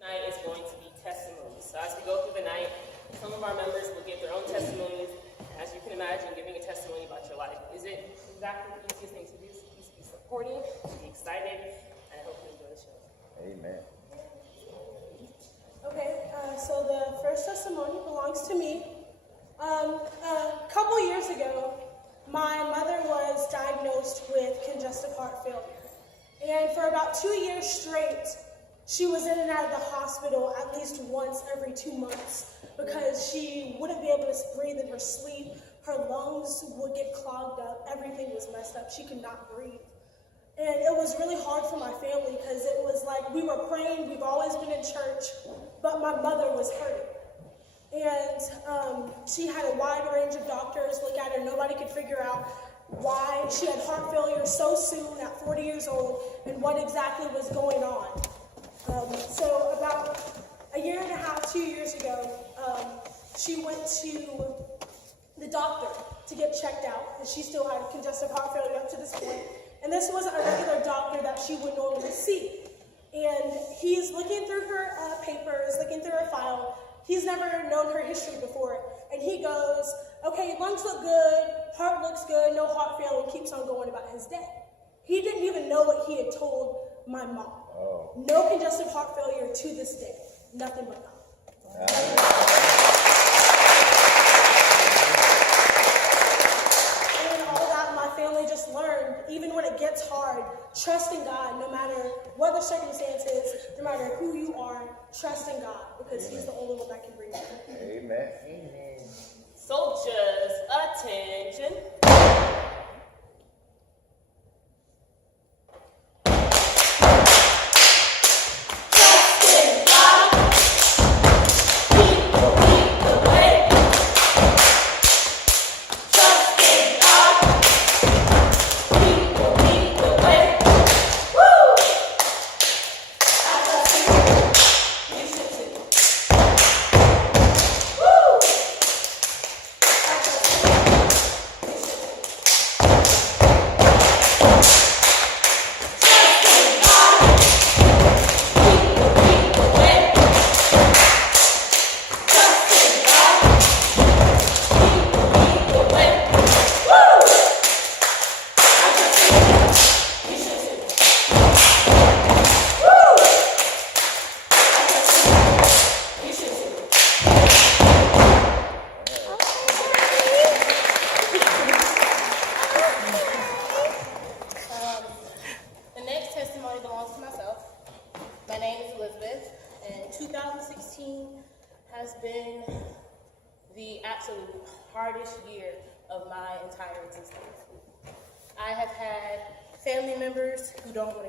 Tonight is going to be testimonies. So as we go through the night, some of our members will give their own testimonies. As you can imagine, giving a testimony about your life isn't exactly the easiest thing to do. So please be supportive, be excited, and I hope you enjoy the show. Amen. Okay, so the first testimony belongs to me. A couple years ago, my mother was diagnosed with congestive heart failure. And for about 2 years straight, she was in and out of the hospital at least once every 2 months because she wouldn't be able to breathe in her sleep. Her lungs would get clogged up. Everything was messed up. She could not breathe. And it was really hard for my family because it was like we were praying. We've always been in church, but my mother was hurting. And she had a wide range of doctors look at her. Nobody could figure out why she had heart failure so soon at 40 years old and what exactly was going on. So about a year and a half, 2 years ago, she went to the doctor to get checked out because she still had congestive heart failure up to this point. And this wasn't a regular doctor that she would normally see. And he's looking through her papers, looking through her file. He's never known her history before. And he goes, okay, lungs look good, heart looks good, no heart failure, and keeps on going about his day. He didn't even know what he had told my mom. Oh. No congestive heart failure to this day. Nothing but that. And all that my family just learned, even when it gets hard, trust in God, no matter what the circumstances, no matter who you are, trust in God, because He's the only one that can bring you through. Amen. Amen. Soldiers, attention.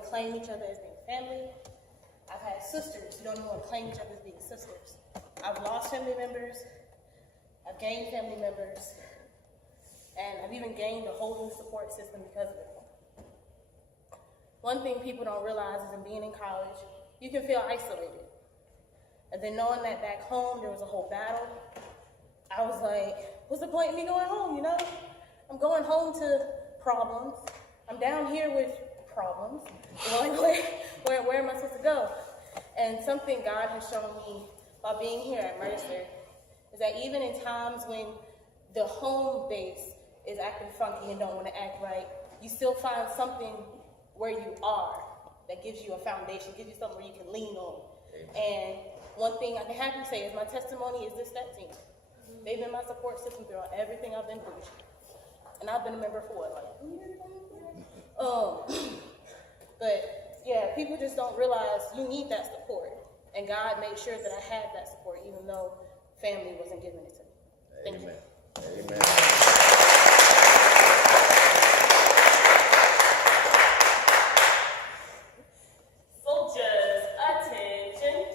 Claim each other as being family. I've had sisters who don't even want to claim each other as being sisters. I've lost family members. I've gained family members. And I've even gained a whole new support system because of it. One thing people don't realize is in being in college, you can feel isolated. And then knowing that back home there was a whole battle, I was like, what's the point in me going home, you know? I'm going home to problems. I'm down here with problems. Like, where am I supposed to go? And something God has shown me by being here at Mercer is that even in times when the home base is acting funky and don't want to act right, you still find something where you are that gives you a foundation, gives you something where you can lean on. And one thing I can happily say is my testimony is this step team. They've been my support system throughout everything I've been through. And I've been a member for what, like 2 years? But yeah, people just don't realize you need that support. And God made sure that I had that support, even though family wasn't giving it to me. Thank you. Amen. Soldiers, attention.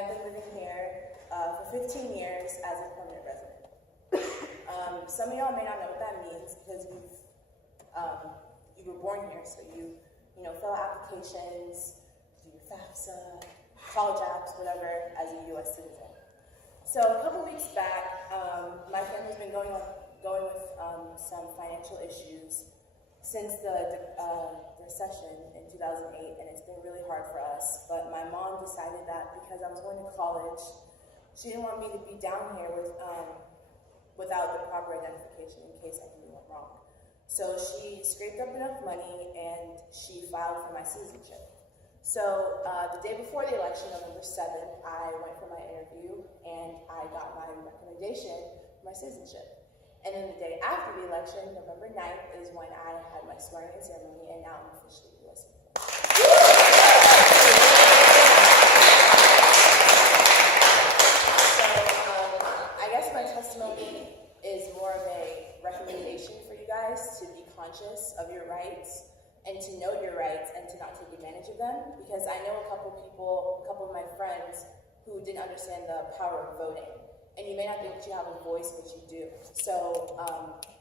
I've been living here for 15 years as a permanent resident. Some of y'all may not know what that means because you were born here, so you fill out applications, do your FAFSA, college apps, whatever, as a U.S. citizen. So a couple weeks back, my family's been going with some financial issues since the recession in 2008, and it's been really hard for us. But my mom decided that because I was going to college, she didn't want me to be down here without the proper identification in case anything went wrong. So she scraped up enough money and she filed for my citizenship. So the day before the election, November 7th, I went for my interview and I got my recommendation for my citizenship. And then the day after the election, November 9th, is when I had my swearing-in ceremony, and now I'm officially a U.S. citizen. I guess my testimony is more of a recommendation for you guys to be conscious of your rights and to know your rights and to not take advantage of them, because I know a couple of my friends who didn't understand the power of voting. And you may not think that you have a voice, but you do. So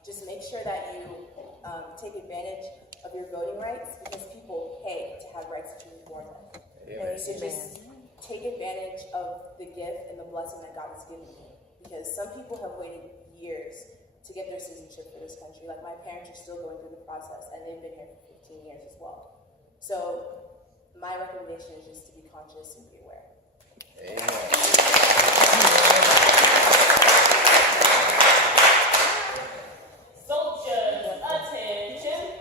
just make sure that you take advantage of your voting rights, because people pay to have rights that you were born with. Okay? So just take advantage of the gift and the blessing that God has given you. Because some people have waited years to get their citizenship for this country. Like my parents are still going through the process, and they've been here for 15 years as well. So my recommendation is just to be conscious and be aware. Amen. Soldiers, attention.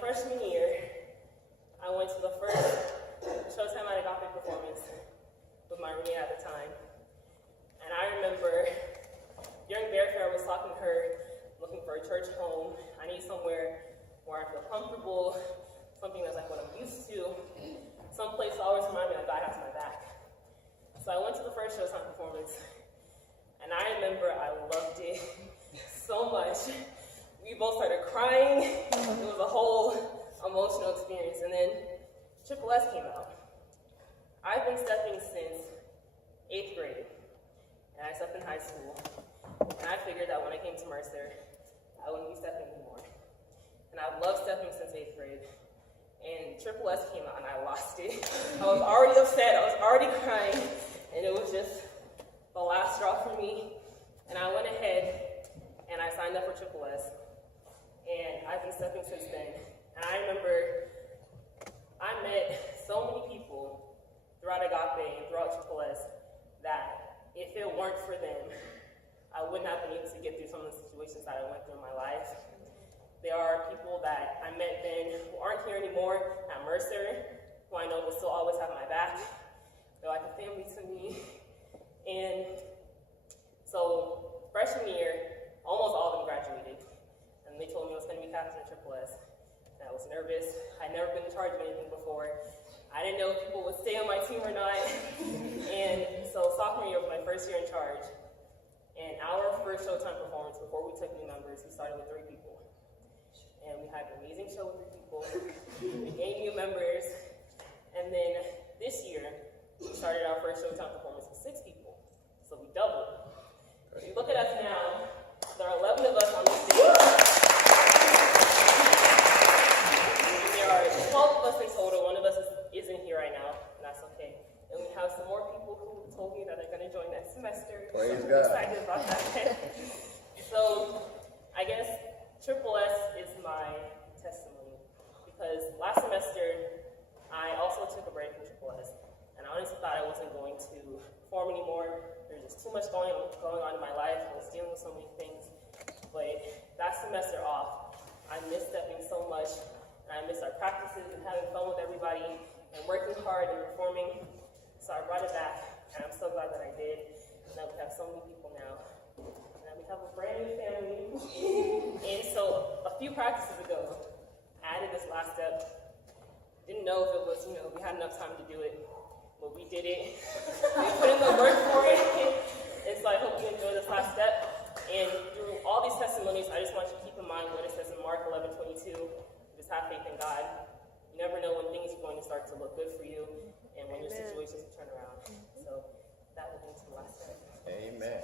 Freshman year, I went to the first Showtime at AGAPE performance with my roommate at the time. And I remember during Bear Fair, I was talking to her, looking for a church home. I need somewhere where I feel comfortable, something that's like what I'm used to, some place to always remind me that God has my back. So I went to the first Showtime performance, and I remember I loved it so much. We both started crying. It was a whole emotional experience. And then Triple S came out. I've been stepping since 8th grade, and I stepped in high school. And I figured that when I came to Mercer, I wouldn't be stepping anymore. And I've loved stepping since 8th grade. And Triple S came out, and I lost it. I was already upset. I was already crying. And it was just the last straw for me. And I went ahead, and I signed up for Triple S. And I've been stepping since then. And I remember I met so many people throughout AGAPE and throughout Triple S that if it weren't for them, I would not have been able to get through some of the situations that I went through in my life. There are people that I met then who aren't here anymore at Mercer, who I know will still always have my back. They're like a family to me. And so freshman year, almost all of them graduated. And they told me I was going to be captain of Triple S. And I was nervous. I'd never been in charge of anything before. I didn't know if people would stay on my team or not. And so sophomore year was my first year in charge. And our first Showtime performance, before we took new members, we started with 3 people. And we had an amazing show with 3 people. We members. And then this year, we started our first Showtime performance with 6 people. So we doubled. If you look at us now, there are 11 of us on this stage. There are 12 of us in total. One of us isn't here right now, and that's okay. And we have some more people who told me that they're going to join next semester. Praise so I'm God. excited about that. So I guess Triple S is my testimony, because last semester I also took a break from Triple S, and I honestly thought I wasn't going to perform anymore. There's just too much going on in my life. I was dealing with so many things. But that semester off, I missed stepping so much, and I missed our practices and having fun with everybody and working hard and performing. So I brought it back, and I'm so glad that I did. And that we have so many people now. And that we have a brand new family. And so a few practices ago, I added this last step. Didn't know if it was, we had enough time to do it, but we did it. We put in the work for it. And so I hope you enjoy this last step. And through all these testimonies, I just want you to keep in mind what it says in Mark 11:22. Just have faith in God. You never know when things are going to start to look good for you and when your situations will turn around. So that will lead to the last step. Amen.